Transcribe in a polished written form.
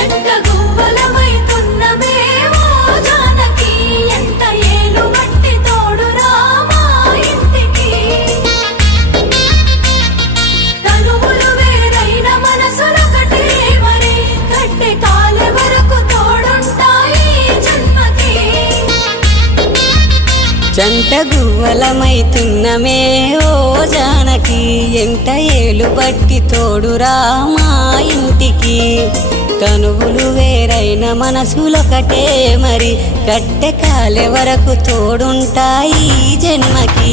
జంట గువ్వలమైతున్నమే ఓ జానకి ఎంత ఏలు బట్టి తోడురా మా ఇంటికి తనువులు వేరైన మనసులొకటే మరి కట్టె కాలే వరకు తోడుంటాయి జన్మకి జంట గువ్వలమైతున్నమే ఓ జానకి ఎంత ఏలు బట్టి తోడురా మా ఇంటికి తనువులు వేరైన మనసులొకటే మరి కట్టె కాలే వరకు తోడుంటాయి జన్మకి